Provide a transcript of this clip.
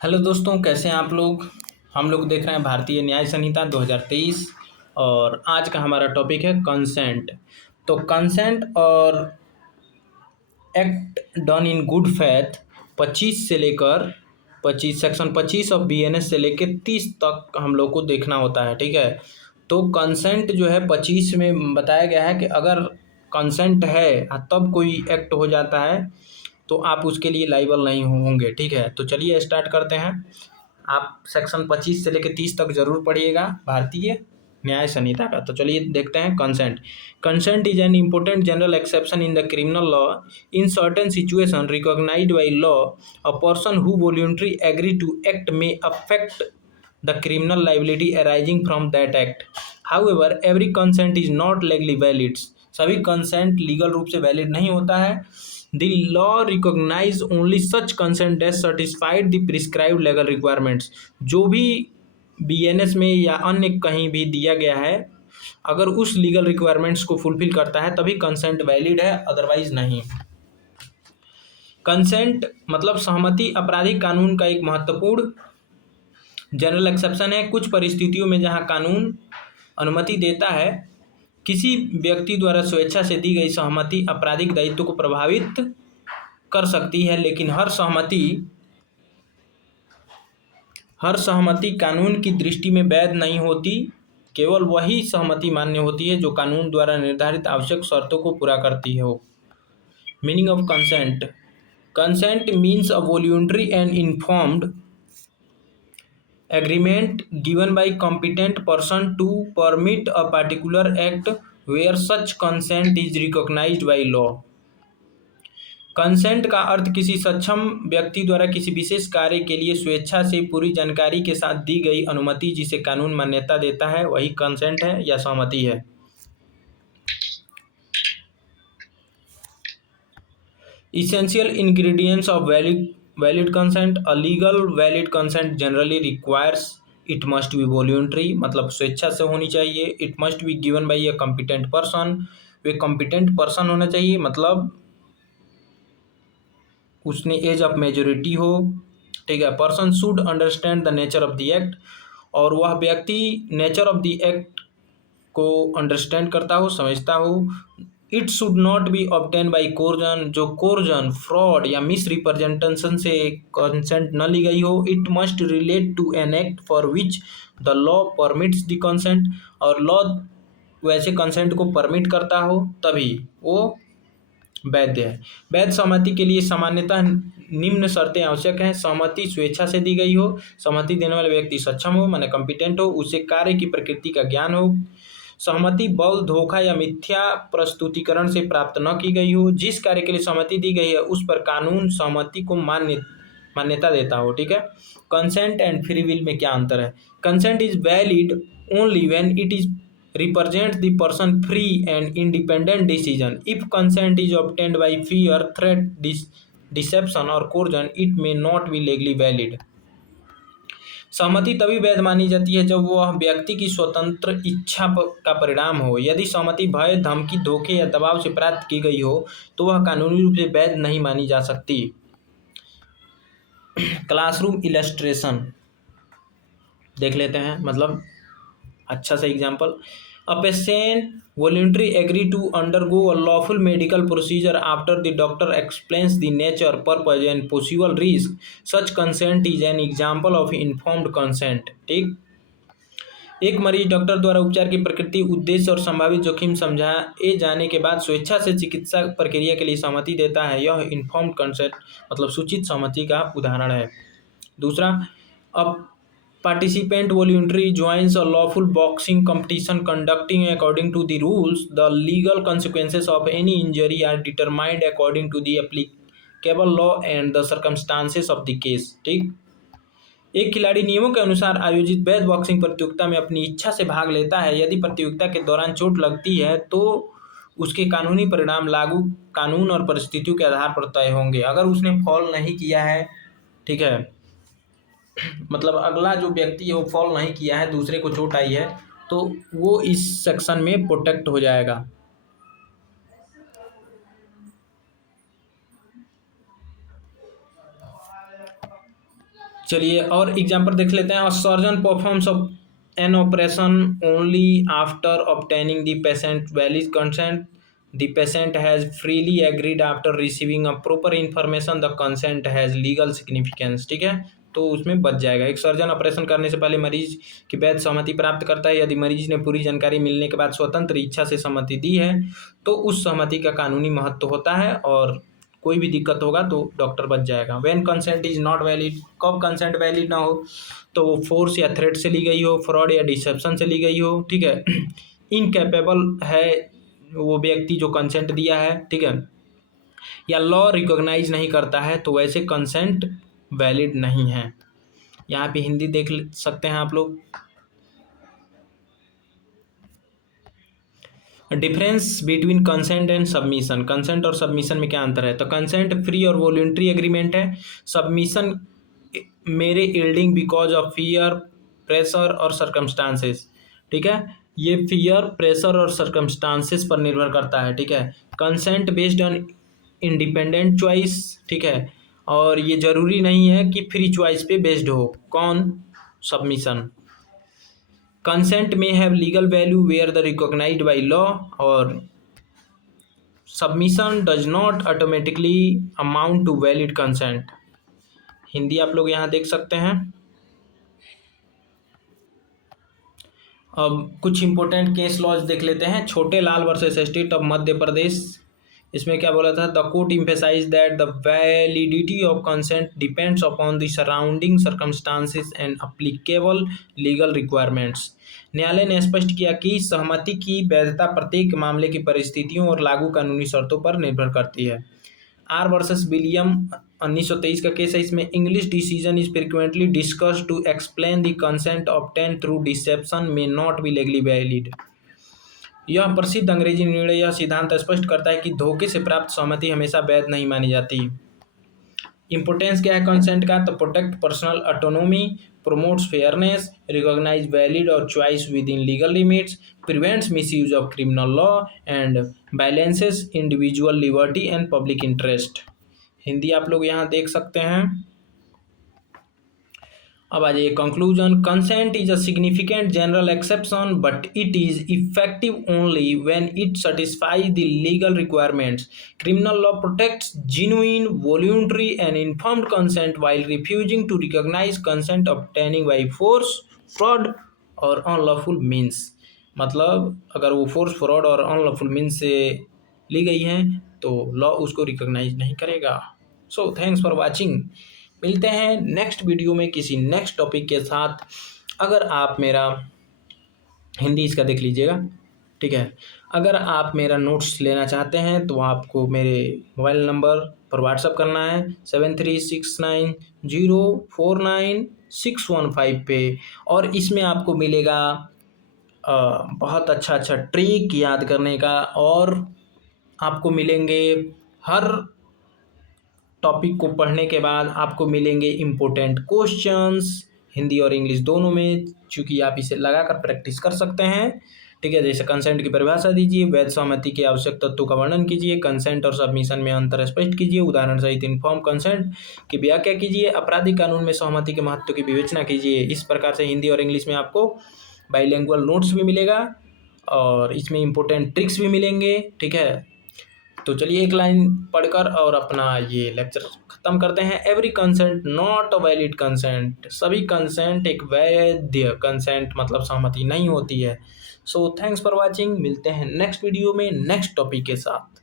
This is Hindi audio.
हेलो दोस्तों, कैसे हैं आप लोग। हम लोग देख रहे हैं भारतीय न्याय संहिता 2023 और आज का हमारा टॉपिक है कंसेंट। तो कंसेंट और act done in good faith 25 से लेकर 25 सेक्शन 25 ऑफ बीएनएस से लेकर 30 तक हम लोग को देखना होता है। ठीक है, तो कंसेंट जो है 25 में बताया गया है कि अगर कंसेंट है तब कोई एक्ट हो जाता है तो आप उसके लिए लाइबल नहीं होंगे। ठीक है, तो चलिए स्टार्ट करते हैं। आप सेक्शन 25 से लेकर 30 तक जरूर पढ़िएगा भारतीय न्याय संहिता का। तो चलिए देखते हैं consent. Consent is an important general exception in the criminal law. In certain situation recognised by law, a person who voluntary agree to act may affect the criminal liability arising from that act. However, every consent is not legally valid. सभी कंसेंट लीगल रूप से वैलिड नहीं होता है। The law recognize only such consent as satisfied the prescribed legal requirements. जो भी बीएनएस में या अन्य कहीं भी दिया गया है, अगर उस लीगल रिक्वायरमेंट्स को फुलफिल करता है तभी कंसेंट वैलिड है, अदरवाइज नहीं। कंसेंट मतलब सहमति आपराधिक कानून का एक महत्वपूर्ण जनरल एक्सेप्शन है। कुछ परिस्थितियों में जहां कानून अनुमति देता है, किसी व्यक्ति द्वारा स्वेच्छा से दी गई सहमति आपराधिक दायित्व को प्रभावित कर सकती है, लेकिन हर सहमति कानून की दृष्टि में वैध नहीं होती। केवल वही सहमति मान्य होती है जो कानून द्वारा निर्धारित आवश्यक शर्तों को पूरा करती हो। Meaning of consent. Consent means a voluntary and informed agreement given by competent person to permit a particular act where such consent is recognized by law. Consent का अर्थ किसी सक्षम व्यक्ति द्वारा किसी विशेष कार्य के लिए स्वेच्छा से पूरी जानकारी के साथ दी गई अनुमति जिसे कानून मान्यता देता है, वही कंसेंट है या सहमति है। Essential ingredients of valid consent. A legal valid consent generally requires it must be voluntary, मतलब स्वेच्छा से होनी चाहिए। It must be given by a competent person, way competent person होना चाहिए, मतलब उसने एज ऑफ मेजोरिटी हो। ठीक है, person should understand the nature of the act, और वह व्यक्ति नेचर ऑफ द एक्ट को अंडरस्टैंड करता हो, समझता हो। It should not be obtain by coercion, जो कोर्जन, फ्रॉड या मिस रिप्रेजेंटेशन से कंसेंट न ली गई हो। It must relate to an act for which the law permits the consent, और लॉ वैसे कंसेंट को परमिट करता हो तभी वो वैध है। वैध सहमति के लिए सामान्यतः निम्न शर्तें आवश्यक हैं। सहमति स्वेच्छा से दी गई हो, सहमति देने वाले व्यक्ति सक्षम हो, माने कंपिटेंट हो, उसे कार्य की प्रकृति का ज्ञान हो, सहमति बल, धोखा या मिथ्या प्रस्तुतिकरण से प्राप्त न की गई हो, जिस कार्य के लिए सहमति दी गई है उस पर कानून सहमति को मान्यता देता हो। ठीक है, कंसेंट एंड फ्री विल में क्या अंतर है। Consent is valid only when it is represents the person free and independent decision. If consent is obtained by fear, threat, deception or coercion, it may not be legally valid. सहमति तभी वैध मानी जाती है जब वह व्यक्ति की स्वतंत्र इच्छा का परिणाम हो। यदि सहमति भय, धमकी, धोखे या दबाव से प्राप्त की गई हो तो वह कानूनी रूप से वैध नहीं मानी जा सकती। क्लासरूम इलस्ट्रेशन देख लेते हैं, मतलब अच्छा सा example. A patient voluntarily agree to undergo a lawful medical procedure after the doctor explains the nature, purpose and possible risk. Such consent is an example of informed consent. ठीक, एक मरीज डॉक्टर द्वारा उपचार की प्रकृति, उद्देश्य और संभावित जोखिम समझाए जाने के बाद स्वेच्छा से चिकित्सा प्रक्रिया के लिए सहमति देता है, यह इन्फॉर्म्ड कंसेंट मतलब सूचित सहमति का उदाहरण है। दूसरा, अब participant voluntarily joins a lawful boxing competition conducting according to the rules. The legal consequences of any injury are determined according to the applicable law and the circumstances of the case. ठीक, एक खिलाड़ी नियमों के अनुसार आयोजित वैध बॉक्सिंग प्रतियोगिता में अपनी इच्छा से भाग लेता है। यदि प्रतियोगिता के दौरान चोट लगती है तो उसके कानूनी परिणाम लागू कानून और परिस्थितियों के आधार पर तय होंगे। अगर उसने फॉल नहीं किया है, ठीक है, मतलब अगला जो व्यक्ति है वो फॉल नहीं किया है, दूसरे को चोट आई है, तो वो इस सेक्शन में प्रोटेक्ट हो जाएगा। चलिए और एग्जाम्पल देख लेते हैं। Surgeon performs an operation only after obtaining the patient valid consent, the patient has freely agreed after receiving a proper information, the consent has legal significance. ठीक है, तो उसमें बच जाएगा। एक सर्जन ऑपरेशन करने से पहले मरीज की वैध सहमति प्राप्त करता है। यदि मरीज ने पूरी जानकारी मिलने के बाद स्वतंत्र इच्छा से सहमति दी है तो उस सहमति का कानूनी महत्व होता है और कोई भी दिक्कत होगा तो डॉक्टर बच जाएगा। When consent is not valid, कब कंसेंट वैलिड ना हो, तो वो फोर्स या थ्रेट से ली गई हो, फ्रॉड या डिसेप्शन से ली गई हो। ठीक है, इनकैपेबल है वो व्यक्ति जो कंसेंट दिया है। ठीक है, या लॉ रिकॉग्नाइज नहीं करता है तो वैसे कंसेंट वैलिड नहीं है। यहाँ पे हिंदी देख सकते हैं आप लोग। Difference between consent and submission, consent और सबमिशन में क्या अंतर है? तो कंसेंट फ्री और वॉलंटरी एग्रीमेंट है। सबमिशन मेरे yielding because of fear, pressure और सर्कमस्टांसेस। ठीक है, ये फियर, प्रेशर और सर्कमस्टांसेस पर निर्भर करता है। ठीक है, consent based on independent choice. ठीक है, और ये जरूरी नहीं है कि फ्री चॉइस पे बेस्ड हो। कौन? Submission. Consent may have legal value where the recognised by law, और submission does not automatically amount to valid consent. Hindi आप लोग यहाँ देख सकते हैं। अब कुछ इंपॉर्टेंट केस लॉज देख लेते हैं। छोटे लाल versus state of Madhya Pradesh, इसमें क्या बोला था? The court emphasise that the validity of consent depends upon the surrounding circumstances and applicable legal requirements. न्यायालय ने स्पष्ट किया कि सहमति की वैधता प्रत्येक मामले की परिस्थितियों और लागू कानूनी शर्तों पर निर्भर करती है। आर वर्सेस विलियम 1923 का केस है। इसमें English decision is frequently discussed to explain the consent obtain through deception may not be legally valid. यह प्रसिद्ध अंग्रेजी निर्णय यह सिद्धांत स्पष्ट करता है कि धोखे से प्राप्त सहमति हमेशा वैध नहीं मानी जाती। इंपोर्टेंस क्या है कंसेंट का? तो protect personal autonomy, promotes fairness, recognize valid or choice within legal limits, prevents misuse of criminal law and balances individual liberty and public interest। Hindi आप लोग यहाँ देख सकते हैं। अब आ जाइए conclusion. Consent is a significant general exception but it is effective only when it satisfies the legal requirements. Criminal law protects genuine, voluntary and informed consent while refusing to recognize consent obtaining by force, fraud और unlawful means। मतलब अगर वो फोर्स, फ्रॉड और अनलॉफुल मीन्स से ली गई हैं तो लॉ उसको रिकॉग्नाइज नहीं करेगा। So thanks for watching. मिलते हैं नेक्स्ट वीडियो में किसी नेक्स्ट टॉपिक के साथ। अगर आप मेरा हिंदी इसका देख लीजिएगा। ठीक है, अगर आप मेरा नोट्स लेना चाहते हैं तो आपको मेरे मोबाइल नंबर पर व्हाट्सअप करना है 7369049615 पे, और इसमें आपको मिलेगा बहुत अच्छा अच्छा ट्रिक याद करने का, और आपको मिलेंगे हर टॉपिक को पढ़ने के बाद आपको मिलेंगे इम्पोर्टेंट क्वेश्चंस हिंदी और इंग्लिश दोनों में, चूँकि आप इसे लगाकर प्रैक्टिस कर सकते हैं। ठीक है, जैसे कंसेंट की परिभाषा दीजिए, वैध सहमति के आवश्यक तत्वों का वर्णन कीजिए, कंसेंट और सबमिशन में अंतर स्पष्ट कीजिए, उदाहरण सहित इन्फॉर्म कंसेंट की व्याख्या कीजिए, आपराधिक कानून में सहमति के महत्व की विवेचना कीजिए। इस प्रकार से हिंदी और इंग्लिश में आपको बाइलिंगुअल नोट्स भी मिलेगा और इसमें इम्पोर्टेंट ट्रिक्स भी मिलेंगे। ठीक है, तो चलिए एक लाइन पढ़कर और अपना ये लेक्चर खत्म करते हैं। Every consent not a valid consent, सभी कंसेंट एक वैध कंसेंट मतलब सहमति नहीं होती है। So thanks for watching. मिलते हैं नेक्स्ट वीडियो में नेक्स्ट टॉपिक के साथ।